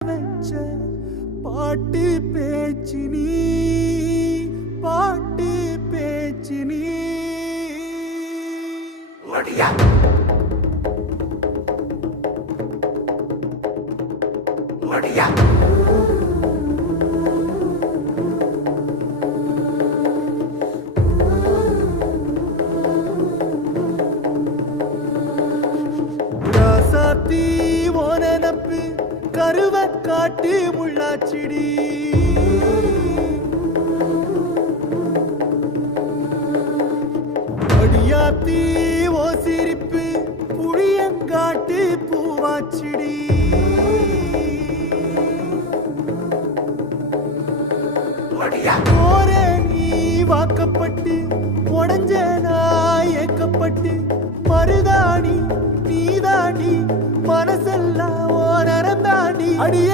வச்ச பாட்டு பேச்சினி பாட்டு பேச்சினி ஒடியா ஒடியா ராசாத்தி ஓனனப்பு கருவ காட்டு முள்ளாச்சிடி அடியாத்தி ஓ சிரிப்பு புளியங்காட்டு பூவாச்சிடி போற நீ வாக்கப்பட்டு உடஞ்ச நான் ஏக்கப்பட்டு மருதாணி நீதாண்டி மனசெல்லாம் ஓ நரந்தாண்டி அடிய